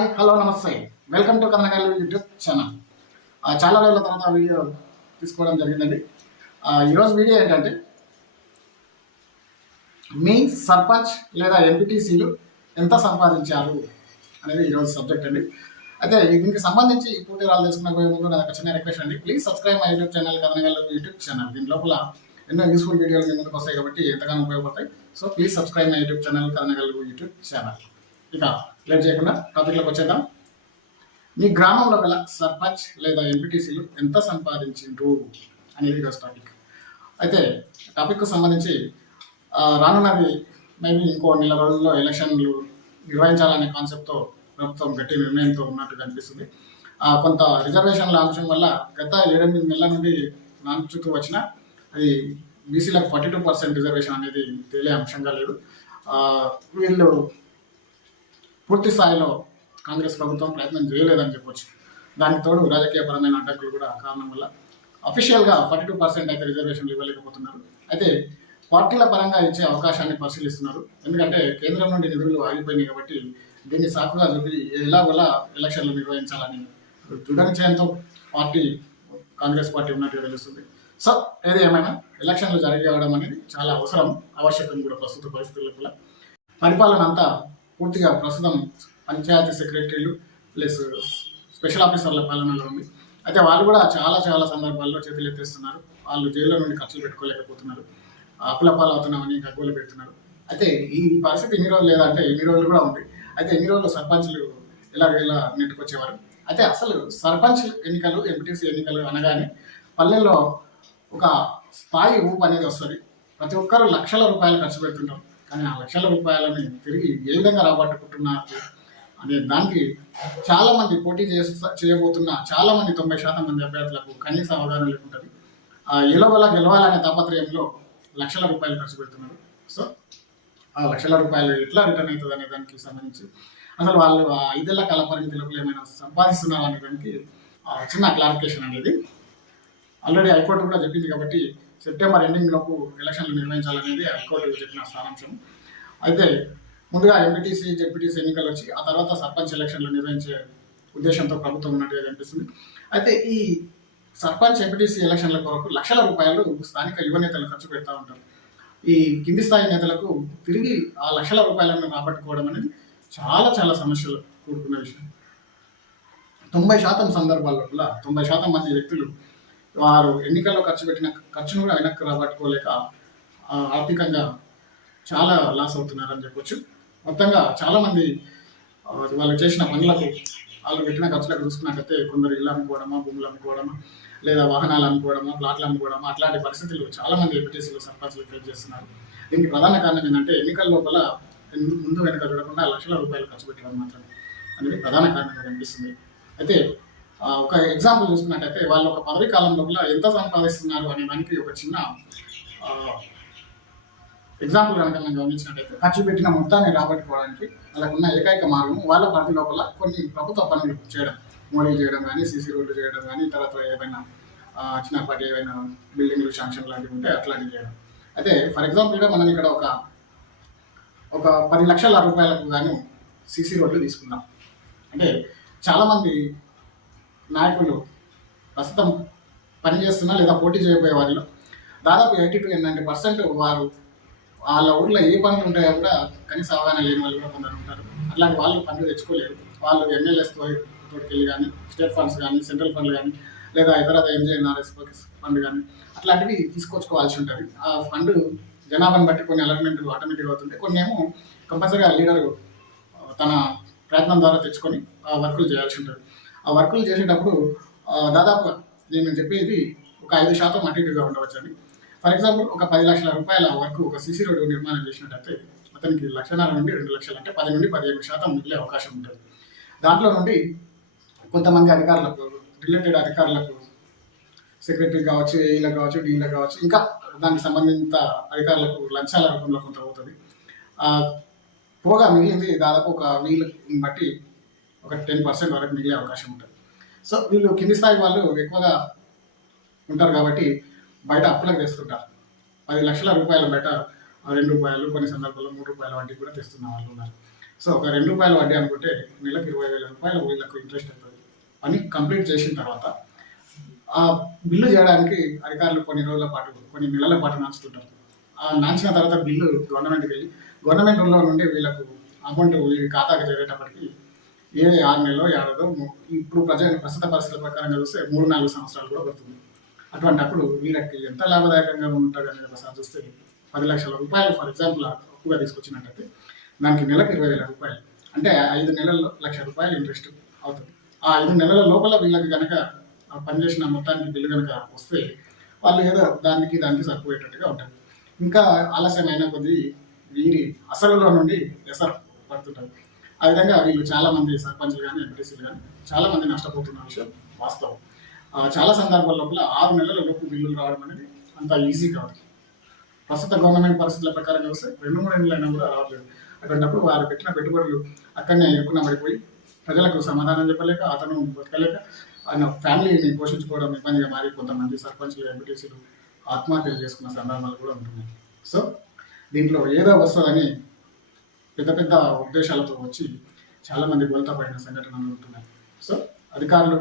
Hi hello namaste. Welcome to Kannagali YouTube channel. ఆ, చాలా రోజుల తర్వాత వీడియో తీసుకోవడం జరిగిందండి. ఈరోజు వీడియో ఏంటంటే మీ సర్పంచ్ లేదా ఎంపీటీసీలు ఎంత సంపాదించారు అనేది ఈరోజు సబ్జెక్ట్ అండి. అయితే దీనికి సంబంధించి పూర్తి రాళ్ళు తెలుసుకున్న పోయే ముందు నాకు చిన్న రిక్వెస్ట్ అండి. Please subscribe my YouTube channel Kannagali YouTube channel దీని లోపల ఎన్నో యూస్ఫుల్ వీడియోలు మీ ముందుకు వస్తాయి కాబట్టి ఎంతగానో ఉపయోగపడతాయి. So please subscribe my YouTube channel Kannagali YouTube channel ఇక లేట్ చేయకుండా టాపిక్లోకి వచ్చేద్దాం. మీ గ్రామంలో గల సర్పంచ్ లేదా ఎంపీటీసీలు ఎంత సంపాదించిండ్రు అనేది ఈరోజు టాపిక్. అయితే టాపిక్కు సంబంధించి రానున్నది మేబీ ఇంకో నెల రోజుల్లో ఎలక్షన్లు నిర్వహించాలనే కాన్సెప్ట్తో ప్రభుత్వం గట్టి నిర్ణయంతో ఉన్నట్టు కనిపిస్తుంది కొంత రిజర్వేషన్ల అంశం వల్ల గత ఏడెనిమిది నెలల నుండి నాన్చుతూ వచ్చిన అది బీసీలకు ఫార్టీ టూ పర్సెంట్ రిజర్వేషన్ అనేది తేలే అంశంగా లేదు. వీళ్ళు పూర్తి స్థాయిలో కాంగ్రెస్ ప్రభుత్వం ప్రయత్నం చేయలేదని చెప్పొచ్చు. దానికి తోడు రాజకీయపరమైన అడ్డంకులు కూడా కారణం వల్ల అఫీషియల్గా ఫార్టీ టూ పర్సెంట్ అయితే రిజర్వేషన్లు ఇవ్వలేకపోతున్నారు. అయితే పార్టీల పరంగా ఇచ్చే అవకాశాన్ని పరిశీలిస్తున్నారు. ఎందుకంటే కేంద్రం నుండి నిధులు ఆగిపోయినాయి కాబట్టి దీన్ని సాకుగా చూపి ఎలాగోలా ఎలక్షన్లు నిర్వహించాలని దృఢ నిశ్చయంతో పార్టీ కాంగ్రెస్ పార్టీ ఉన్నట్టు తెలుస్తుంది. సో ఏది ఏమైనా ఎలక్షన్లు జరగడం అనేది చాలా అవసరం ఆవశ్యకం కూడా ప్రస్తుత పరిస్థితుల్లో కూడా. పరిపాలన అంతా పూర్తిగా ప్రస్తుతం పంచాయతీ సెక్రటరీలు ప్లస్ స్పెషల్ ఆఫీసర్ల పాలనలో ఉంది. అయితే వాళ్ళు కూడా చాలా చాలా సందర్భాల్లో చేతులు ఎత్తేస్తున్నారు. వాళ్ళు జైల్లో నుండి ఖర్చులు పెట్టుకోలేకపోతున్నారు. అప్పుల పాలవుతున్నామని గగ్గోలు పెడుతున్నారు. అయితే ఈ పరిస్థితి ఎన్ని రోజులు లేదంటే ఎన్ని రోజులు కూడా ఉంది. అయితే ఎన్ని రోజులు సర్పంచ్లు ఇలా ఎలా నెట్టుకొచ్చేవారు? అయితే అసలు సర్పంచ్ ఎన్నికలు ఎంపీటీసీ ఎన్నికలు అనగానే పల్లెల్లో ఒక స్థాయి ఊపు అనేది వస్తుంది. ప్రతి ఒక్కరు లక్షల రూపాయలు ఖర్చు పెడుతుంటారు. కానీ ఆ లక్షల రూపాయలని తిరిగి ఏ విధంగా రాబట్టుకుంటున్నారు అనే దానికి చాలా మంది పోటీ చేస్తా చేయబోతున్న చాలా మంది తొంభై శాతం మంది అభ్యర్థులకు కనీస అవగాహన లేకుంటుంది. ఆ ఎలవల గెలవాలనే తాపత్రయంలో లక్షల రూపాయలు ఖర్చు పెడుతున్నారు. సో ఆ లక్షల రూపాయలు ఎట్లా రిటర్న్ అవుతుంది అనే దానికి సంబంధించి అసలు వాళ్ళు ఐదేళ్ళ కాల పరిమితిలోపు ఏమైనా సంపాదిస్తున్నారు అనే దానికి చిన్న క్లారిఫికేషన్ అనేది ఆల్రెడీ హైకోర్టు కూడా చెప్పింది కాబట్టి సెప్టెంబర్ ఎండింగ్ లోపు ఎలక్షన్లు నిర్వహించాలనేది హైకోర్టు చెప్పిన సారాంశం. అయితే ముందుగా ఎంపీటీసీ జెడ్పీటీసీ ఎన్నికలు వచ్చి ఆ తర్వాత సర్పంచ్ ఎలక్షన్లు నిర్వహించే ఉద్దేశంతో ప్రభుత్వం ఉన్నట్టుగా కనిపిస్తుంది. అయితే ఈ సర్పంచ్ ఎంపీటీసీ ఎలక్షన్ల కొరకు లక్షల రూపాయలు స్థానిక యువ నేతలు ఖర్చు పెడతా ఉంటారు. ఈ కింది స్థాయి నేతలకు తిరిగి ఆ లక్షల రూపాయలను రాబట్టుకోవడం అనేది చాలా చాలా సమస్యలు కూడుకున్న విషయం. తొంభై శాతం సందర్భాల్లో కూడా తొంభై శాతం మంది వ్యక్తులు వారు ఎన్నికల్లో ఖర్చు పెట్టిన ఖర్చును కూడా వెనక్కి రాబట్టుకోలేక ఆర్థికంగా చాలా లాస్ అవుతున్నారని చెప్పొచ్చు. మొత్తంగా చాలామంది వాళ్ళు చేసిన పనులకు వాళ్ళు పెట్టిన ఖర్చులకు చూసుకున్నట్టయితే కొందరు ఇల్లు అమ్ముకోవడమా భూములు అమ్ముకోవడమా లేదా వాహనాలు అమ్ముకోవడమా ప్లాట్లు అమ్ముకోవడమా అట్లాంటి పరిస్థితులు చాలామంది ఎంపీటీసీలు సర్పంచ్లు ఫేస్ చేస్తున్నారు. దీనికి ప్రధాన కారణం ఏంటంటే ఎన్నికల లోపల ముందు వెనుక చూడకుండా లక్షల రూపాయలు ఖర్చు పెట్టడం మాత్రమే. అనేది ప్రధాన కారణంగా కనిపిస్తుంది. అయితే ఒక ఎగ్జాంపుల్ చూసుకున్నట్టయితే వాళ్ళు ఒక పదవి కాలం లోపల ఎంత సంపాదిస్తున్నారు అనే దానికి ఒక చిన్న ఎగ్జాంపుల్ కనుక మనం గమనించినట్టయితే ఖర్చు పెట్టిన మొత్తాన్ని రాబట్టుకోవడానికి వాళ్ళకున్న ఏకైక మార్గం వాళ్ళ పరిధి లోపల కొన్ని ప్రభుత్వ పనులు చేయడం. మోడీ చేయడం కానీ సీసీ రోడ్లు చేయడం కానీ తర్వాత ఏవైనా చిన్నపాటి ఏవైనా బిల్డింగ్లు శాంక్షన్ లాంటివి ఉంటే అట్లాంటివి చేయడం. అయితే ఫర్ ఎగ్జాంపుల్గా మనం ఇక్కడ ఒక ఒక పది లక్షల రూపాయలకు గాను సీసీ రోడ్లు తీసుకున్నాం అంటే చాలామంది నాయకులు ప్రస్తుతం పనిచేస్తున్న లేదా పోటీ చేయబోయే వారిలో. దాదాపు ఎయిటీ టు నైంటీ పర్సెంట్ వారు వాళ్ళ ఊర్లో ఏ పనులు ఉంటాయో కూడా కనీస అవగాహన లేని వాళ్ళు కూడా కొందరు ఉంటారు. అట్లాంటి వాళ్ళు పనులు తెచ్చుకోలేరు. వాళ్ళు ఎమ్మెల్యేస్తో తోటికెళ్ళి కానీ స్టేట్ ఫండ్స్ కానీ సెంట్రల్ ఫండ్లు కానీ లేదా ఇతర ఎంజేఎన్ఆర్ఎస్ ఫండ్ కానీ అట్లాంటివి తీసుకొచ్చుకోవాల్సి ఉంటుంది. ఆ ఫండ్ జనాభాని బట్టి కొన్ని అలర్మెంట్లు ఆటోమేటిక్ అవుతుంటాయి. కొన్ని ఏమో కంపల్సరీగా లీడర్ తన ప్రయత్నం ద్వారా తెచ్చుకొని ఆ వర్కులు చేయాల్సి ఉంటుంది. ఆ వర్కులు చేసేటప్పుడు దాదాపు దాదాపుగా నేను చెప్పేది ఒక ఐదు శాతం అటు ఇటుగా ఉండవచ్చండి. ఫర్ ఎగ్జాంపుల్ ఒక పది లక్షల రూపాయల వర్క్ ఒక సీసీ రోడ్డు నిర్మాణం చేసినట్టయితే అతనికి లక్షన్నర నుండి రెండు లక్షలు అంటే పది నుండి పదిహేను శాతం మిగిలే అవకాశం ఉంటుంది. దాంట్లో నుండి కొంతమంది అధికారులకు రిలేటెడ్ అధికారులకు సెక్రటరీ కావచ్చు ఏఈలకు కావచ్చు డీలకు కావచ్చు ఇంకా దానికి సంబంధిత అధికారులకు లంచాల రూపంలో కొంత అవుతుంది. పోగా మిగిలింది దాదాపు ఒక వీలు బట్టి ఒక టెన్ పర్సెంట్ వరకు మిగిలే అవకాశం ఉంటుంది. సో వీళ్ళు కింది స్థాయి వాళ్ళు ఎక్కువగా ఉంటారు కాబట్టి బయట అప్పులకు తెస్తుంటారు. పది లక్షల రూపాయల బయట రెండు రూపాయలు కొన్ని సందర్భాల్లో మూడు రూపాయల వడ్డీ కూడా తెస్తున్న వాళ్ళు ఉన్నారు. సో ఒక రెండు రూపాయల వడ్డీ అనుకుంటే నెలకు ఇరవై వేల రూపాయలు వీళ్ళకు ఇంట్రెస్ట్ అవుతుంది. పని కంప్లీట్ చేసిన తర్వాత ఆ బిల్లు చేయడానికి అధికారులు కొన్ని రోజుల పాటు కొన్ని నెలల పాటు నాచుతుంటారు. ఆ నాచిన తర్వాత బిల్లు గవర్నమెంట్కి వెళ్ళి గవర్నమెంట్లో నుండి వీళ్ళకు అమౌంట్ వీళ్ళ ఖాతాకి చేరేటప్పటికి ఏ ఆరు నెలలో ఏడాదో ఇప్పుడు ప్రజా ప్రస్తుత పరిస్థితుల ప్రకారంగా చూస్తే మూడు నాలుగు సంవత్సరాలు కూడా పడుతుంది. అటువంటి అప్పుడు వీళ్ళకి ఎంత లాభదాయకంగా ఉంటుంది అనేది ఒకసారి చూస్తే పది లక్షల రూపాయలు ఫర్ ఎగ్జాంపుల్ ఎక్కువగా తీసుకొచ్చినట్టయితే దానికి నెలకు ఇరవై వేల రూపాయలు. అంటే ఐదు నెలల్లో లక్ష రూపాయలు ఇంట్రెస్ట్ అవుతుంది. ఆ ఐదు నెలల లోపల వీళ్ళకి కనుక పనిచేసిన మొత్తానికి బిల్లు కనుక వస్తే వాళ్ళు ఏదో దానికి దానికి సరిపోయేటట్టుగా ఉంటుంది ఇంకా ఆలస్యం అయిన కొద్దీ వీరి అసలులో నుండి ఎసరు పడుతుంటారు. ఆ విధంగా వీళ్ళు చాలా మంది సర్పంచ్లు కానీ ఎంపీటీసీలు కానీ చాలా మంది నష్టపోతున్న విషయం వాస్తవం. ఆ, చాలా సందర్భాల లోపల ఆరు నెలల లోపు బిల్లులు రావడం అనేది అంత ఈజీ కాదు. ప్రస్తుత గవర్నమెంట్ పరిస్థితుల ప్రకారం చూస్తే రెండు మూడు నెలలు అయినా కూడా రావట్లేదు. అటువంటిప్పుడు వారు పెట్టిన పెట్టుబడులు అక్కడనే ఇరుక్కున పడిపోయి ప్రజలకు సమాధానం చెప్పలేక అతను బతకలేక ఆయన ఫ్యామిలీని పోషించుకోవడం ఇబ్బందిగా మారి కొంతమంది సర్పంచ్లు ఎంపీటీసీలు ఆత్మహత్యలు చేసుకున్న సందర్భాలు కూడా ఉంటున్నాయి. సో దీంట్లో ఏదో వస్తుందని పెద్ద పెద్ద ఉద్దేశాలతో వచ్చి చాలా మంది గొలత పడిన సంఘటనలు ఉంటున్నాయి సో అధికారులు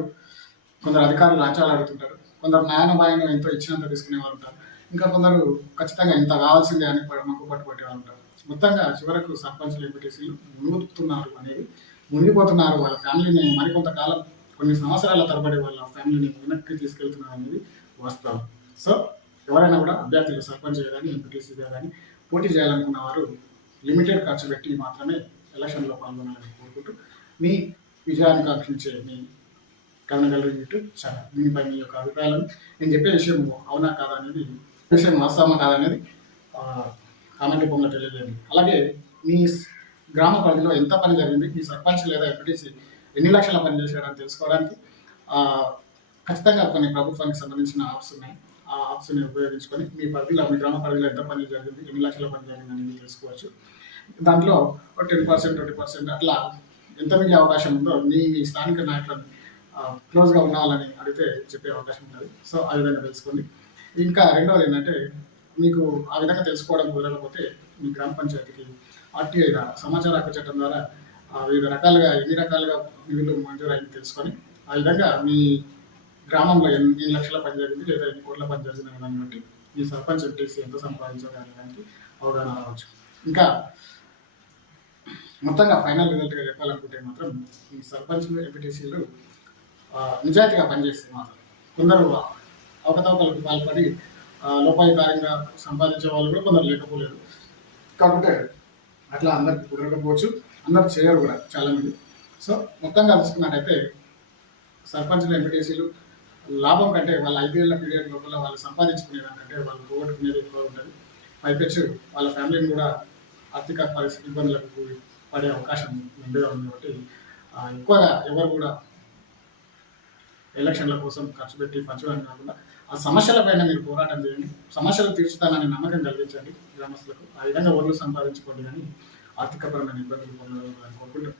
కొందరు అధికారులు లంచాలు అడుగుతుంటారు కొందరు న్యాయ ఎంతో ఇచ్చినంత తీసుకునే వాళ్ళు ఉంటారు. ఇంకా కొందరు ఖచ్చితంగా ఇంత కావాల్సిందే అని మక్కు పట్టుబట్టే వాళ్ళు ఉంటారు. మొత్తంగా చివరకు సర్పంచ్లు ఎంపీటీసీలు మునుగుతున్నారు అనేది మునిగిపోతున్నారు. వాళ్ళ ఫ్యామిలీని మరికొంతకాలం కొన్ని సంవత్సరాల తరబడి వాళ్ళ ఫ్యామిలీని వెనక్కి తీసుకెళ్తున్నారు అనేది వాస్తవం. సో ఎవరైనా కూడా అభ్యర్థులు సర్పంచ్ కానీ ఎంపీటీసీగా కానీ పోటీ చేయాలనుకున్న వారు లిమిటెడ్ ఖర్చు పెట్టి మాత్రమే ఎలక్షన్లో పాల్గొనాలని కోరుకుంటూ మీ విజయాన్ని కాంక్షించే మీ కరుణగలరు చాలా దీనిపై మీ యొక్క అభిప్రాయాలను నేను చెప్పే విషయం అవునా కాదా అనేది విషయం వాస్తవమా కాదా అనేది కామెంట్ రూపంలో తెలియజేయండి. అలాగే మీ గ్రామ పరిధిలో ఎంత పని జరిగింది మీ సర్పంచ్ లేదా ఎంపీటీసీ ఎన్ని లక్షల పని చేశాడని తెలుసుకోవడానికి ఖచ్చితంగా కొన్ని ప్రభుత్వానికి సంబంధించిన ఆప్స్ ఉన్నాయి. ఆ ఆప్షన్ ఉపయోగించుకొని మీ పరిధిలో మీ గ్రామ పరిధిలో ఎంత పని జరిగింది ఎన్ని లక్షల పని జరిగింది అనేది తెలుసుకోవచ్చు. దాంట్లో టెన్ పర్సెంట్ ట్వంటీ పర్సెంట్ అట్లా ఎంత మీకు అవకాశం ఉందో మీ మీ స్థానిక నాయకులను క్లోజ్గా ఉండాలని అడిగితే చెప్పే అవకాశం ఉంటుంది. సో ఆ విధంగా తెలుసుకోండి. ఇంకా రెండవది ఏంటంటే మీకు ఆ విధంగా తెలుసుకోవడం కుదరకపోతే మీ గ్రామ పంచాయతీకి ఆర్టీఐ ద్వారా సమాచార హక్కు చట్టం ద్వారా వివిధ రకాలుగా ఎన్ని రకాలుగా నిధులు మంజూరైంది తెలుసుకొని ఆ విధంగా మీ గ్రామంలో ఎన్ని ఎన్ని లక్షల పని లేదా ఎన్ని కోట్ల పనిచేసిన దాన్ని బట్టి మీ సర్పంచ్ ఎంపీసీ ఎంత సంపాదించాలి అనే అవగాహన రావచ్చు. ఇంకా మొత్తంగా ఫైనల్ రిజల్ట్గా చెప్పాలనుకుంటే మాత్రం ఈ సర్పంచ్లు ఎంపీటీసీలు నిజాయితీగా పనిచేస్తే మాత్రం కొందరు అవకతవకలకు పాల్పడి లోపాయకారంగా సంపాదించే వాళ్ళు కూడా కొందరు లేకపోలేదు. కాబట్టి అట్లా అందరికి కుదరకపోవచ్చు అందరు చేయరు కూడా చాలామంది. సో మొత్తంగా చూసుకున్నట్టయితే సర్పంచ్లు ఎంపీటీసీలు లాభం కంటే వాళ్ళ ఐదేళ్ళ పీరియడ్ లోపల వాళ్ళు సంపాదించుకునే దానికంటే వాళ్ళు పోగొట్టుకునేది ఎక్కువ ఉంటుంది. పైపెచ్చు వాళ్ళ ఫ్యామిలీని కూడా ఆర్థిక పరిస్థితి ఇబ్బందులకు పడే అవకాశం మెండుగా ఉంది కాబట్టి ఎక్కువగా ఎవరు కూడా ఎలక్షన్ల కోసం ఖర్చు పెట్టి పంచడం కాకుండా ఆ సమస్యలపైన మీరు పోరాటం చేయండి. సమస్యలు తీర్చుతానని నమ్మకం కలిగించండి గ్రామస్తులకు. ఆ విధంగా ఓట్లు సంపాదించుకోండి కానీ ఆర్థికపరమైన ఇబ్బందులు పొందాలని కోరుకుంటూ